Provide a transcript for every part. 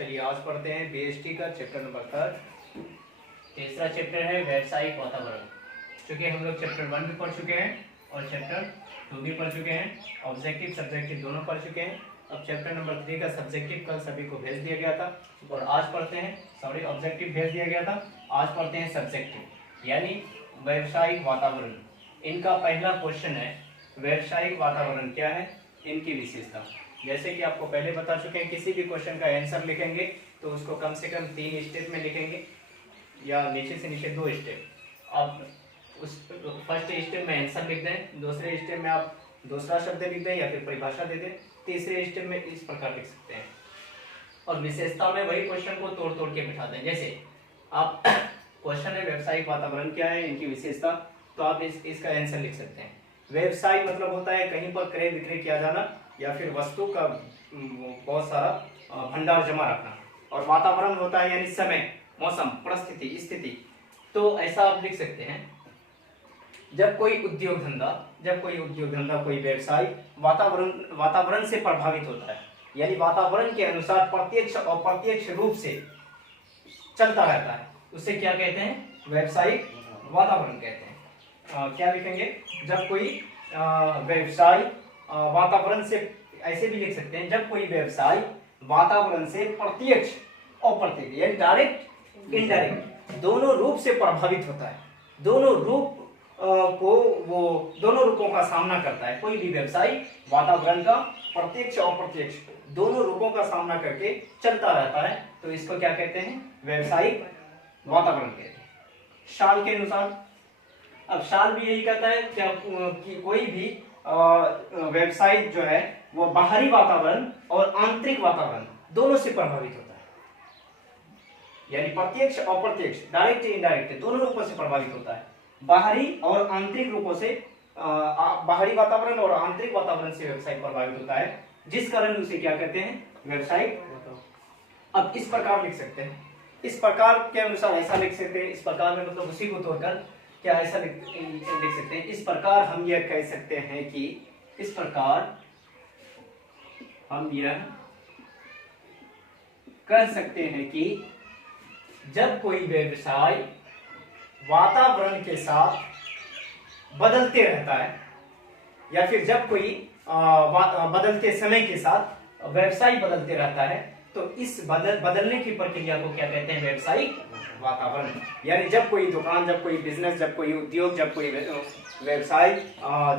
चलिए आज पढ़ते हैं बीएसटी का चैप्टर नंबर 3। तीसरा चैप्टर है व्यावसायिक वातावरण। चूंकि हम लोग चैप्टर 1 भी पढ़ चुके हैं और चैप्टर 2 भी पढ़ चुके हैं, ऑब्जेक्टिव सब्जेक्टिव दोनों पढ़ चुके हैं। अब चैप्टर नंबर 3 का सब्जेक्टिव कल सभी को भेज दिया गया था और आज पढ़ते हैं, सॉरी ऑब्जेक्टिव भेज दिया गया था, आज पढ़ते हैं सब्जेक्टिव यानी व्यावसायिक वातावरण। इनका पहला क्वेश्चन है व्यावसायिक वातावरण क्या है, इनकी विशेषता। जैसे कि आपको पहले बता चुके हैं, किसी भी क्वेश्चन का आंसर लिखेंगे तो उसको कम से कम 3 स्टेप में लिखेंगे या नीचे से नीचे 2 स्टेप। आप उस फर्स्ट स्टेप में आंसर लिख दें, दूसरे स्टेप में आप दूसरा शब्द लिख दें या फिर परिभाषा दे दें, तीसरे स्टेप में इस प्रकार लिख सकते हैं। और विशेषता में वही क्वेश्चन को तोड़ तोड़ के बिठा दें। जैसे आप क्वेश्चन है व्यावसायिक वातावरण क्या है, इनकी विशेषता, तो आप इसका आंसर लिख सकते हैं। व्यवसाय मतलब होता है कहीं पर क्रय विक्रय किया जाना या फिर वस्तु का बहुत सारा भंडार जमा रखना। और वातावरण होता है यानी समय, मौसम, परिस्थिति, स्थिति। तो ऐसा आप लिख सकते हैं, जब कोई उद्योग धंधा कोई व्यवसाय वातावरण से प्रभावित होता है, यानी वातावरण के अनुसार प्रत्यक्ष और अप्रत्यक्ष रूप से चलता रहता है, उसे क्या कहते हैं, व्यावसायिक वातावरण कहते हैं। क्या लिखेंगे, जब कोई व्यवसाय वातावरण से, ऐसे भी लिख सकते हैं, जब कोई व्यवसाय वातावरण से प्रत्यक्ष और अप्रत्यक्ष यानी डायरेक्ट इनडायरेक्ट दोनों रूप से प्रभावित होता है, दोनों रूपों का सामना करता है। कोई भी व्यवसाय वातावरण का प्रत्यक्ष और अप्रत्यक्ष दोनों रूपों का सामना करके चलता रहता है, तो इसको क्या कहते हैं, व्यावसायिक वातावरण कहते हैं। साल के अनुसार, अब साल भी यही कहता है क्या कि कोई भी व्यवसाय जो है वो बाहरी वातावरण और आंतरिक वातावरण दोनों से प्रभावित होता है, यानी प्रत्यक्ष और अप्रत्यक्ष, डायरेक्ट इनडायरेक्ट दोनों रूपों से प्रभावित होता है। बाहरी और आंतरिक रूपों से, बाहरी वातावरण और आंतरिक वातावरण से व्यवसाय प्रभावित होता है, जिस कारण उसे क्या कहते हैं, व्यावसायिक। अब इस प्रकार लिख सकते हैं, इस प्रकार के अनुसार ऐसा लिख सकते हैं, इस प्रकार में मतलब उसी को तोड़कर क्या ऐसा लिख सकते हैं। इस प्रकार हम यह कह सकते हैं कि, इस प्रकार हम यह कह सकते हैं कि जब कोई व्यवसाय वातावरण के साथ बदलते रहता है या फिर जब कोई बदलते समय के साथ व्यवसाय बदलते रहता है, तो इस बदलने की प्रक्रिया को क्या कहते हैं, व्यावसायिक वातावरण। यानी जब कोई दुकान, जब कोई बिजनेस, जब कोई उद्योग, जब कोई व्यवसाय,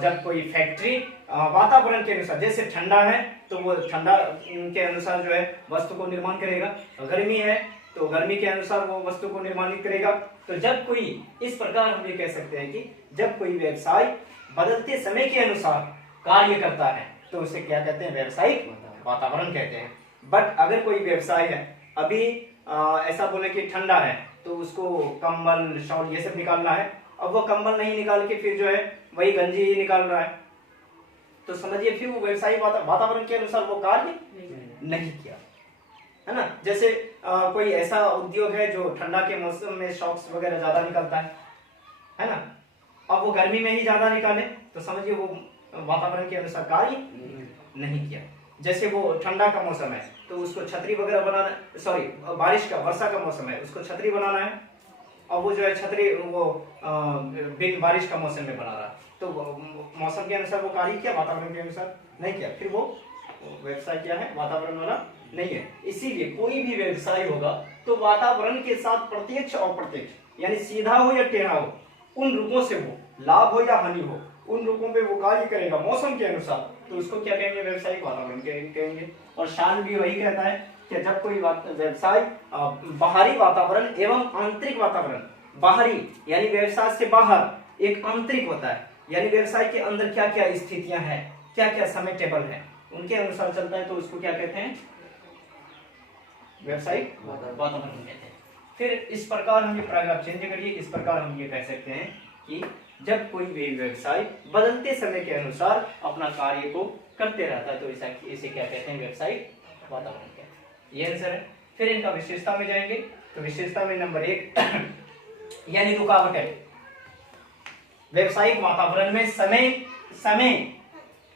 जब कोई फैक्ट्री वातावरण के अनुसार, जैसे ठंडा है तो वो ठंडा के अनुसार जो है वस्तु को निर्माण करेगा, गर्मी है तो गर्मी के अनुसार वो वस्तु को निर्माणित करेगा। तो जब कोई, इस प्रकार हम ये कह सकते हैं कि जब कोई व्यवसाय बदलते समय के अनुसार कार्य करता है तो उसे क्या कहते हैं, व्यावसायिक वातावरण कहते हैं। बट अगर कोई व्यवसाय है, अभी ऐसा बोले कि ठंडा है तो उसको कंबल, शॉल ये सब निकालना है, अब वो कंबल नहीं निकाल के फिर जो है वही गंजी ही निकाल रहा है, तो समझिए फिर वो व्यावसायिक वातावरण के अनुसार वो कार्य नहीं किया, है ना। जैसे कोई ऐसा उद्योग है जो ठंडा के मौसम में शॉक्स वगैरह ज्यादा निकलता है ना, अब वो गर्मी में ही ज्यादा निकाले तो समझिए वो वातावरण के अनुसार कार्य नहीं किया। जैसे वो ठंडा का मौसम है तो उसको छतरी वगैरह बनाना, सॉरी वर्षा का मौसम है उसको छतरी बनाना है, और वो जो है छतरी वो बारिश का मौसम में बना रहा, तो मौसम के अनुसार वो कार्य किया, वातावरण के अनुसार नहीं किया, फिर वो व्यवसाय क्या है, वातावरण वाला नहीं है। इसीलिए कोई भी व्यवसाय होगा तो वातावरण के साथ प्रत्यक्ष और अप्रत्यक्ष यानी सीधा हो या टेढ़ा हो, उन रूपों से वो लाभ हो या हानि हो, उन रूपों पे वो कार्य करेगा मौसम के अनुसार, तो उसको क्या कहेंगे, व्यवसायिक वातावरण कहेंगे। और शान भी वही कहता है कि जब कोई व्यवसाय बाहरी वातावरण एवं आंतरिक वातावरण, बाहरी यानी व्यवसाय से बाहर, एक आंतरिक होता है यानी व्यवसाय के अंदर क्या क्या स्थितियां हैं, क्या क्या समय टेबल है, उनके अनुसार चलता है, तो उसको क्या कहते हैं, व्यावसायिक वातावरण कहते हैं। फिर इस प्रकार हम ये पैराग्राफ चेंज करिए, इस प्रकार हम ये कह सकते हैं कि जब कोई भी व्यवसाय बदलते समय के अनुसार अपना कार्य को करते रहता है तो इसे क्या कहते हैं, व्यावसायिक वातावरण कहते हैं। ये आंसर है। फिर इनका विशेषता में जाएंगे, तो विशेषता में नंबर 1 यानी रुकावटें। व्यावसायिक वातावरण में समय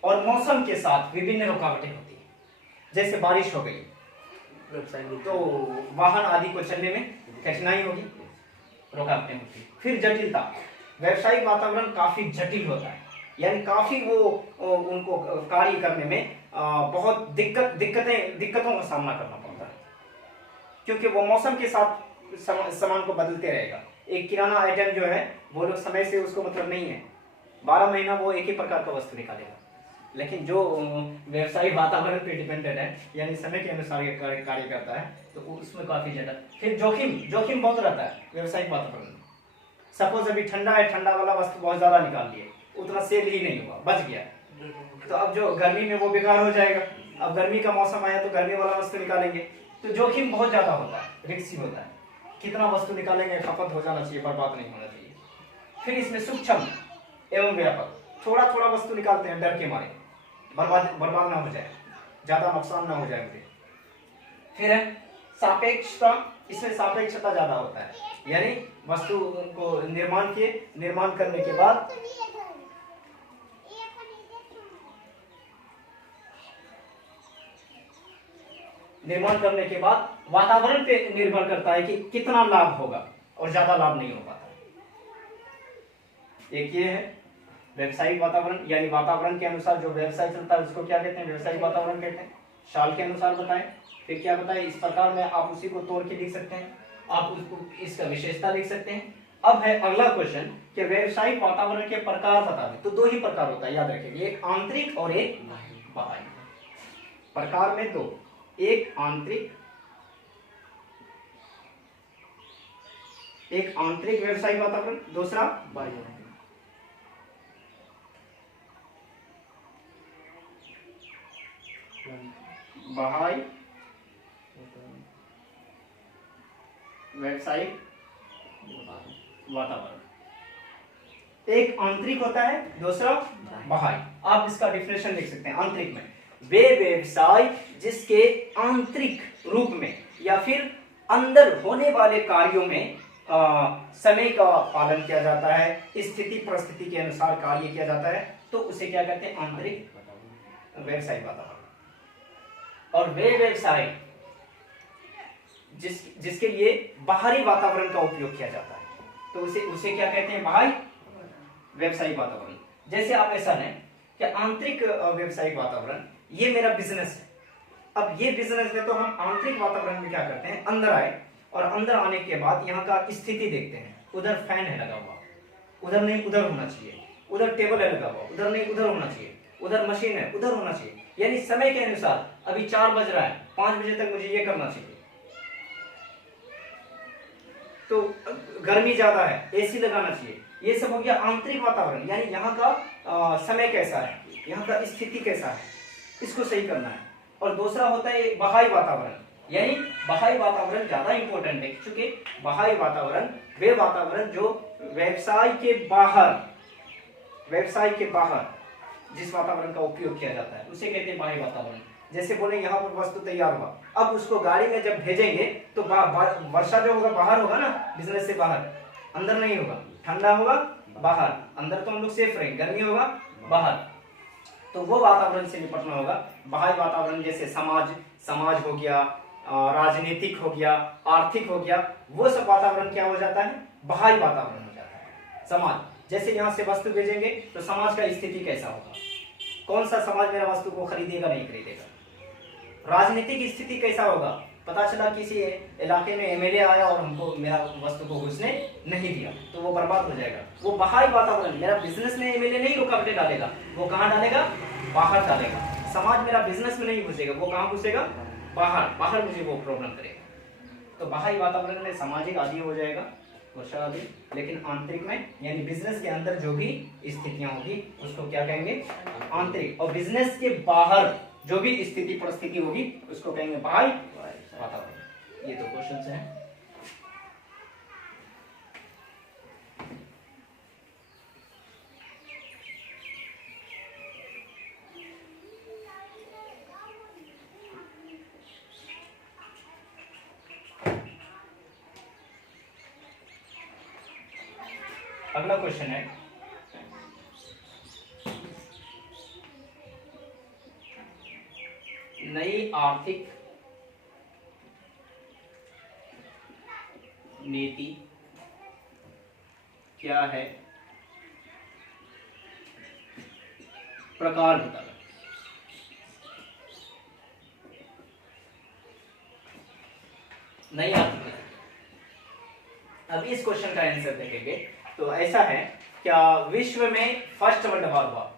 और मौसम के साथ विभिन्न रुकावटें होती है। जैसे बारिश हो गई, तो वाहन आदि को चलने में कठिनाई होगी, रुकावटें होती। फिर जटिलता, व्यवसायिक वातावरण काफी जटिल होता है, यानी काफी वो उनको कार्य करने में बहुत दिक्कतों का सामना करना पड़ता है, क्योंकि वो मौसम के साथ सामान को बदलते रहेगा। एक किराना आइटम जो है वो लोग समय से उसको मतलब नहीं है, 12 महीना वो एक ही प्रकार का वस्तु निकालेगा। लेकिन जो व्यवसायिक वातावरण पे डिपेंडेंट है, यानी समय के अनुसार ये कार्य करता है, तो उसमें काफी ज्यादा। फिर जोखिम बहुत रहता है व्यवसायिक वातावरण में। सपोज अभी ठंडा है, ठंडा वाला वस्तु बहुत ज्यादा निकाल लिए, उतना सेल ही नहीं हुआ, बच गया, तो अब जो गर्मी में वो बेकार हो जाएगा। अब गर्मी का मौसम आया तो गर्मी वाला वस्तु निकालेंगे, तो जोखिम बहुत ज्यादा होता है, रिस्की होता है। कितना वस्तु निकालेंगे, खपत हो जाना चाहिए, बर्बाद नहीं होना चाहिए। फिर इसमें सूक्ष्म एवं व्यापक, थोड़ा थोड़ा वस्तु निकालते हैं डर के मारे, बर्बाद ना हो जाए, ज्यादा नुकसान ना हो जाए मुझे। फिर है सापेक्षता, इसमें सापेक्षता ज्यादा होता है, यानी वस्तु को निर्माण करने के बाद वातावरण पे निर्भर करता है कि कितना लाभ होगा, और ज्यादा लाभ नहीं हो पाता। एक ये है व्यवसायिक वातावरण, यानी वातावरण के अनुसार जो व्यवसाय चलता है उसको क्या कहते हैं, व्यवसायिक वातावरण कहते हैं। साल के अनुसार बताएं, फिर क्या बताएं, इस प्रकार में आप उसी को तोड़ के लिख सकते हैं, आप उसको इसका विशेषता लिख सकते हैं। अब है अगला क्वेश्चन कि व्यवसायिक वातावरण के प्रकार बता दें। तो दो ही प्रकार होता है, याद रखिए, एक आंतरिक और एक बाह्य। प्रकार में दो, एक आंतरिक व्यवसायिक वातावरण, दूसरा बाह्य व्यवसायिक वातावरण। एक आंतरिक होता है, दूसरा बाह्य। आप इसका डिफिनेशन लिख सकते हैं। आंतरिक में वे व्यवसाय जिसके आंतरिक रूप में या फिर अंदर होने वाले कार्यों में समय का पालन किया जाता है, स्थिति परिस्थिति के अनुसार कार्य किया जाता है, तो उसे क्या कहते हैं, आंतरिक व्यवसायिक वातावरण। और वे व्यवसाय जिसके लिए बाहरी वातावरण का उपयोग किया जाता है, तो उसे क्या कहते हैं, बाह्य व्यवसायिक वातावरण। जैसे आप ऐसा लें कि आंतरिक व्यवसायिक वातावरण, ये मेरा बिजनेस है। अब ये बिजनेस में तो हम आंतरिक वातावरण में क्या करते हैं, अंदर आए, और अंदर आने के बाद यहाँ का स्थिति देखते हैं। उधर फैन है लगा हुआ, उधर नहीं उधर होना चाहिए, उधर टेबल है लगा हुआ, उधर नहीं उधर होना चाहिए, उधर मशीन है उधर होना चाहिए, यानी समय के अनुसार। अभी 4 बज रहा है, 5 बजे तक मुझे ये करना चाहिए, तो गर्मी ज्यादा है, एसी लगाना चाहिए। ये सब हो गया आंतरिक वातावरण, यानी यहाँ का समय कैसा है, यहाँ का स्थिति कैसा है, इसको सही करना है। और दूसरा होता है बाह्य वातावरण, यानी बाह्य वातावरण ज्यादा इंपॉर्टेंट है, क्योंकि बाह्य वातावरण वे वातावरण जो व्यवसाय के बाहर जिस वातावरण का उपयोग किया जाता है उसे कहते हैं बाह्य वातावरण। जैसे बोले यहाँ पर वस्तु तैयार हुआ, अब उसको गाड़ी में जब भेजेंगे तो वर्षा जो होगा बाहर होगा ना, बिजनेस से बाहर, अंदर नहीं होगा। ठंडा होगा बाहर, अंदर तो हम लोग सेफ रहेंगे, गर्मी होगा बाहर, तो वो वातावरण से निपटना होगा। बाह्य वातावरण जैसे समाज हो गया, राजनीतिक हो गया, आर्थिक हो गया, वो सब वातावरण क्या हो जाता है, बाह्य वातावरण हो जाता है। समाज, जैसे यहाँ से वस्तु भेजेंगे तो समाज का स्थिति कैसा होगा, कौन सा समाज मेरा वस्तु को खरीदेगा नहीं खरीदेगा। राजनीतिक स्थिति कैसा होगा, पता चला किसी इलाके में एमएलए आया और हमको मेरा वस्तु को घुसने नहीं दिया, तो वो बर्बाद हो जाएगा। वो बाह्य वातावरण, मेरा बिजनेस में एमएलए नहीं रुकावटें डालेगा, वो कहाँ डालेगा, बाहर डालेगा। समाज मेरा बिजनेस में नहीं घुसेगा, वो कहाँ घुसेगा, बाहर मुझे वो प्रॉब्लम करेगा। तो बाह्य वातावरण में सामाजिक आदि हो जाएगा, वर्षा आदि। लेकिन आंतरिक में, यानी बिजनेस के अंदर जो भी स्थितियां होगी उसको क्या कहेंगे, आंतरिक। और बिजनेस के बाहर जो भी स्थिति परिस्थिति होगी उसको कहेंगे बाह्य वातावरण। ये तो क्वेश्चंस हैं। अगला क्वेश्चन है, नई आर्थिक नीति क्या है, प्रकार होता है। नहीं आती है। अब इस क्वेश्चन का आंसर देखेंगे तो ऐसा है, क्या विश्व में फर्स्ट वर्ल्ड वॉर हुआ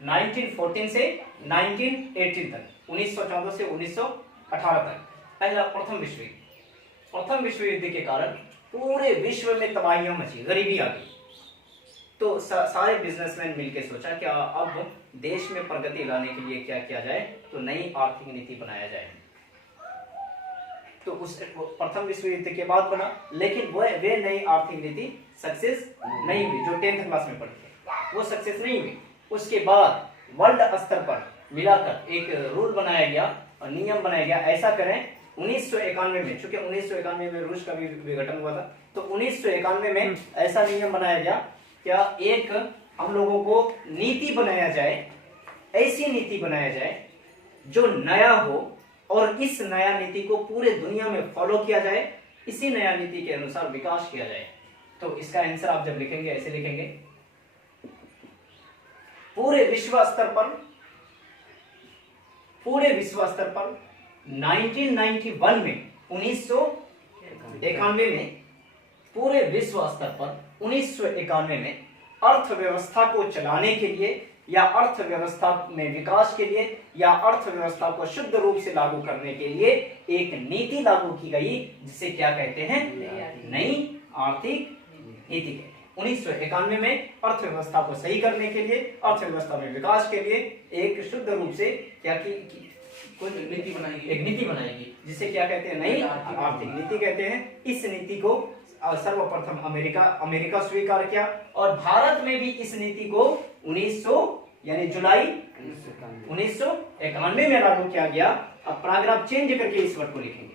1914 से 1918 तक, 1914 से 1918 तक, पहला प्रथम विश्व युद्ध। प्रथम विश्व युद्ध के कारण पूरे विश्व में तबाहियां मची, गरीबी आ गई। तो सारे बिजनेसमैन मिलकर सोचा क्या अब देश में प्रगति लाने के लिए क्या किया जाए, तो नई आर्थिक नीति बनाया जाए। तो उस प्रथम विश्व युद्ध के बाद बना, लेकिन वे नई आर्थिक नीति सक्सेस नहीं हुई। जो 10th क्लास में पढ़ते वो सक्सेस नहीं हुई। उसके बाद वर्ल्ड स्तर पर मिलाकर एक रूल बनाया गया और नियम बनाया गया, ऐसा करें 1991 में, चूंकि 1991 में रूस का भी विघटन हुआ था, तो 1991 में ऐसा नियम बनाया गया, क्या एक हम लोगों को नीति बनाया जाए, ऐसी नीति बनाया जाए जो नया हो और इस नया नीति को पूरे दुनिया में फॉलो किया जाए, इसी नया नीति के अनुसार विकास किया जाए। तो इसका आंसर आप जब लिखेंगे ऐसे लिखेंगे, पूरे विश्व स्तर पर 1991 में 1991 में पूरे विश्व स्तर पर 1991 में अर्थव्यवस्था को चलाने के लिए या अर्थव्यवस्था में विकास के लिए या अर्थव्यवस्था को शुद्ध रूप से लागू करने के लिए एक नीति लागू की गई, जिसे क्या कहते हैं, नई आर्थिक नीति कहते हैं। 1991 में अर्थव्यवस्था को सही करने के लिए, अर्थव्यवस्था में विकास के लिए एक शुद्ध रूप से क्या की कोई नीति बनाएगी, एक नीति बनाएगी, जिसे क्या कहते हैं, नई आर्थिक नीति कहते हैं। इस नीति को सर्वप्रथम अमेरिका स्वीकार किया और भारत में भी इस नीति को 1900 यानी जुलाई 1991 में लागू किया गया। अब पैराग्राफ चेंज करके इस वर्ड को लिखेंगे।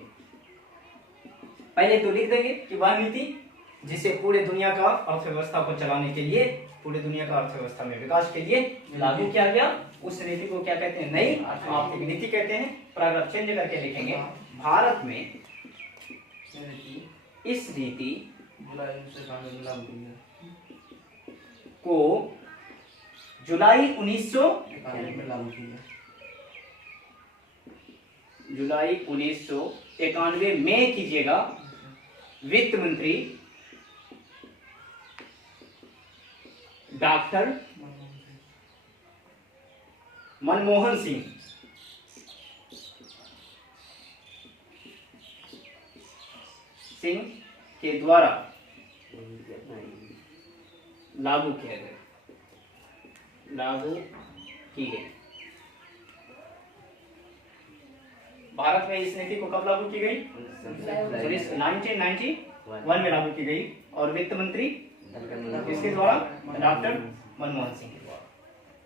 पहले तो लिख देंगे कि वह नीति जिसे पूरे दुनिया का अर्थव्यवस्था को चलाने के लिए, पूरे दुनिया का अर्थव्यवस्था में विकास के लिए लागू किया गया, उस नीति को क्या कहते हैं, नई आर्थिक नीति कहते हैं। पैराग्राफ चेंज करके लिखेंगे, भारत में इस नीति को जुलाई 1991 में कीजिएगा। वित्त मंत्री डॉक्टर मनमोहन सिंह के द्वारा लागू की गई। भारत में इस नीति को कब लागू की गई, 1991 में लागू की गई और वित्त मंत्री किसके द्वारा, डॉक्टर मनमोहन सिंह के द्वारा।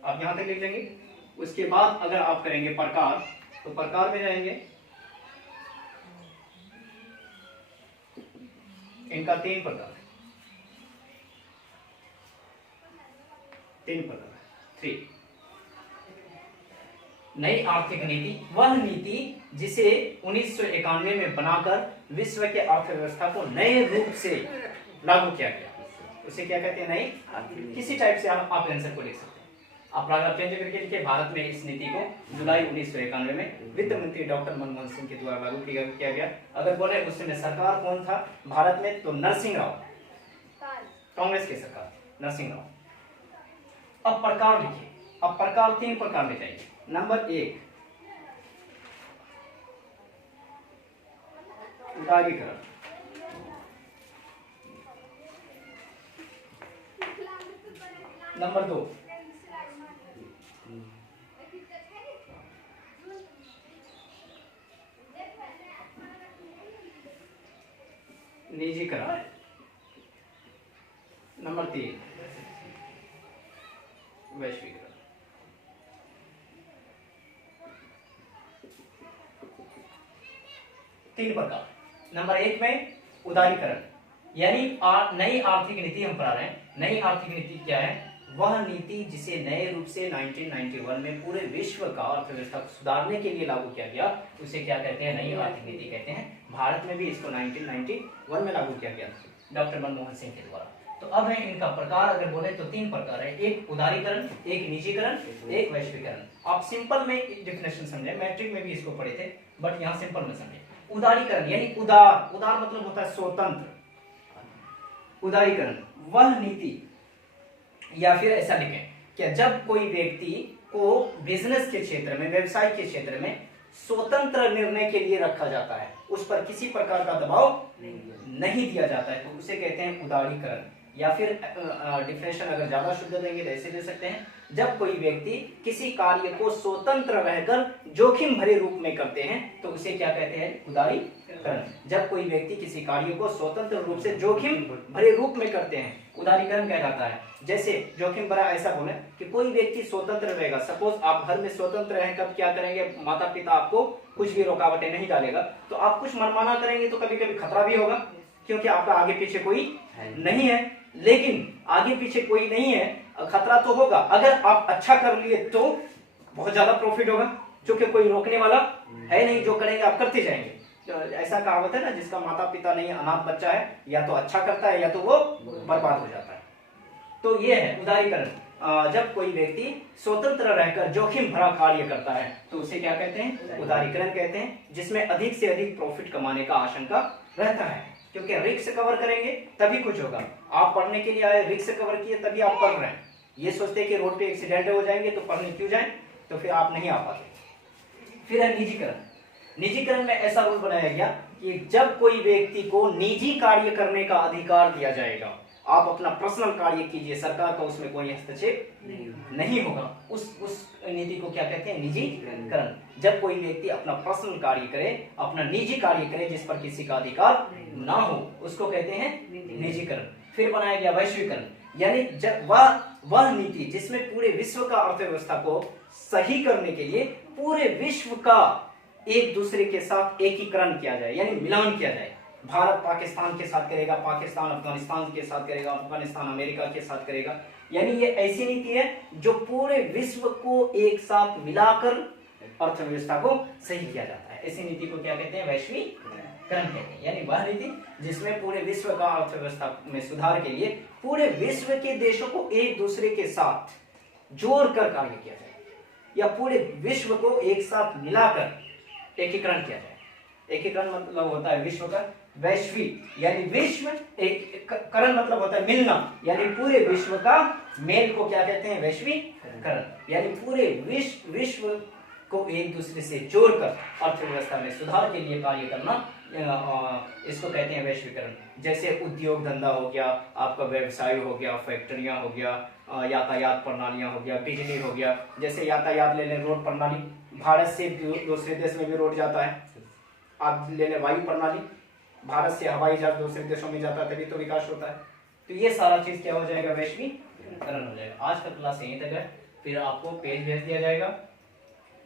आप यहां तक लिख लेंगे। उसके बाद अगर आप करेंगे प्रकार, तो प्रकार में जाएंगे, इनका तीन प्रकार है, 3। नई आर्थिक नीति, वह नीति जिसे 1991 में बनाकर विश्व के अर्थव्यवस्था को नए रूप से लागू किया गया, उसे क्या कहते हैं, नई। किसी टाइप से आप आंसर को लिख सकते हैं। आप पैराग्राफ चेंज करके लिखिए, भारत में इस नीति को जुलाई 1991 में वित्त मंत्री डॉक्टर मनमोहन सिंह के द्वारा लागू किया गया। अगर बोले उस समय सरकार कौन था भारत में, तो नरसिंह राव, कांग्रेस की सरकार, नरसिंह राव। अब प्रकार लिखिए। अब प्रकार 3 प्रकार में जाइए। नंबर 1 उदारीकरण, नंबर 2 निजीकरण, नंबर 3 वैश्वीकरण। तीन प्रकार। नंबर 1 में उदारीकरण, यानी नई आर्थिक नीति हम पढ़ा रहे हैं। नई आर्थिक नीति क्या है, वह नीति जिसे नए रूप से 1991 में पूरे विश्व का अर्थव्यवस्था को सुधारने के लिए लागू किया गया, उसे क्या कहते हैं? नई आर्थिक नीति कहते हैं। भारत में भी इसको 1991 में लागू किया गया डॉक्टर मनमोहन सिंह के द्वारा। तो अब है इनका प्रकार, अगर बोले तो 3 प्रकार है, एक उदारीकरण, एक निजीकरण, एक वैश्वीकरण। आप सिंपल में डेफिनेशन समझे, मैट्रिक में भी इसको पढ़े थे, बट यहाँ सिंपल में समझे। उदारीकरण यानी उदार, उदार मतलब होता है स्वतंत्र। उदारीकरण वह नीति, या फिर ऐसा लिखें कि जब कोई व्यक्ति को बिजनेस के क्षेत्र में, व्यवसाय के क्षेत्र में स्वतंत्र निर्णय के लिए रखा जाता है, उस पर किसी प्रकार का दबाव नहीं दिया जाता है, तो उसे कहते हैं उदारीकरण। या फिर डिफिनेशन अगर ज्यादा शुद्ध देंगे तो ऐसे दे सकते हैं, जब कोई व्यक्ति किसी कार्य को स्वतंत्र रहकर जोखिम भरे रूप में करते हैं तो उसे क्या कहते हैं? उदारीकरण। जब कोई व्यक्ति किसी कार्य को स्वतंत्र रूप से जोखिम भरे रूप में करते हैं, उदारीकरण कहलाता है। जैसे जोखिम भरा ऐसा बोले कि कोई व्यक्ति स्वतंत्र रहेगा, सपोज आप घर में स्वतंत्र रहकर क्या करेंगे, माता पिता आपको कुछ भी रुकावटें नहीं डालेगा, तो आप कुछ मनमाना करेंगे तो कभी कभी खतरा भी होगा, क्योंकि आपका आगे पीछे कोई नहीं है। लेकिन आगे पीछे कोई नहीं है, खतरा तो होगा, अगर आप अच्छा कर लिए तो बहुत ज्यादा प्रॉफिट होगा, क्योंकि कोई रोकने वाला है नहीं, जो करेंगे आप करते जाएंगे। तो ऐसा कहावत है ना, जिसका माता पिता नहीं, अनाथ बच्चा है, या तो अच्छा करता है या तो वो बर्बाद हो जाता है। तो ये है उदारीकरण, जब कोई व्यक्ति स्वतंत्र रहकर जोखिम भरा कार्य करता है तो उसे क्या कहते हैं? उदारीकरण कहते हैं, जिसमें अधिक से अधिक प्रॉफिट कमाने का आशंका रहता है, क्योंकि रिस्क कवर करेंगे तभी कुछ होगा। आप पढ़ने के लिए आए, रिस्क कवर किए तभी आप पढ़ रहे हैं, ये सोचते हैं कि रोड पे एक्सीडेंट हो जाएंगे तो पढ़ने क्यों जाएं, तो फिर आप नहीं आ पाते। फिर है निजीकरण। निजीकरण में ऐसा रूल बनाया गया कि जब कोई व्यक्ति को निजी कार्य करने का अधिकार दिया जाएगा, आप अपना पर्सनल कार्य कीजिए, सरकार का उसमें कोई हस्तक्षेप नहीं होगा, उस नीति को क्या कहते हैं? निजीकरण। जब कोई व्यक्ति अपना पर्सनल कार्य करे, अपना निजी कार्य करे जिस पर किसी का अधिकार ना हो, उसको कहते हैं निजीकरण। फिर बनाया गया वैश्वीकरण, यानी जब वह नीति जिसमें पूरे विश्व का अर्थव्यवस्था को सही करने के लिए पूरे विश्व का एक दूसरे के साथ एकीकरण किया जाए, यानी मिलान किया जाए। भारत पाकिस्तान के साथ करेगा, पाकिस्तान अफगानिस्तान के साथ करेगा, अफगानिस्तान अमेरिका के साथ करेगा, यानी ये ऐसी नीति है जो पूरे विश्व को एक साथ मिलाकर अर्थव्यवस्था को सही किया जाता है। ऐसी नीति को क्या कहते हैं? वैश्वीकरण कहते हैं, यानी वह नीति जिसमें पूरे विश्व का अर्थव्यवस्था में सुधार के लिए पूरे विश्व के देशों को एक दूसरे के साथ जोड़कर कार्य किया जाए, या पूरे विश्व को एक साथ मिलाकर एकीकरण किया जाए। एकीकरण मतलब होता है विश्व का, वैश्विक यानी विश्व, एक करण मतलब होता है मिलना, यानी पूरे विश्व का मेल को क्या कहते हैं? वैश्वीकरण, यानी पूरे विश्व को एक दूसरे से जोड़कर अर्थव्यवस्था में सुधार के लिए कार्य करना, इसको कहते हैं वैश्वीकरण। जैसे उद्योग धंधा हो गया, आपका व्यवसाय हो गया, फैक्ट्रियां हो गया, यातायात प्रणालियां हो गया, बिजली हो गया। जैसे यातायात ले लें, रोड प्रणाली, भारत से दूसरे देश में भी रोड जाता है। आप ले लें वायु प्रणाली, भारत से हवाई जहाज दूसरे देशों में जाता है, तभी तो विकास होता है। तो ये सारा चीज क्या हो जाएगा? वैश्वीकरण हो जाएगा। आज का क्लास यहीं तक है, फिर आपको पेज भेज दिया जाएगा,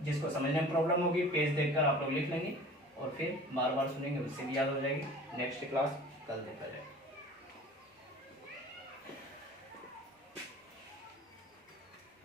जिसको समझने में प्रॉब्लम होगी पेज देखकर आप लोग लिख लेंगे और फिर बार बार सुनेंगे, उससे भी याद हो जाएगी। नेक्स्ट क्लास कल देखा जाएगा।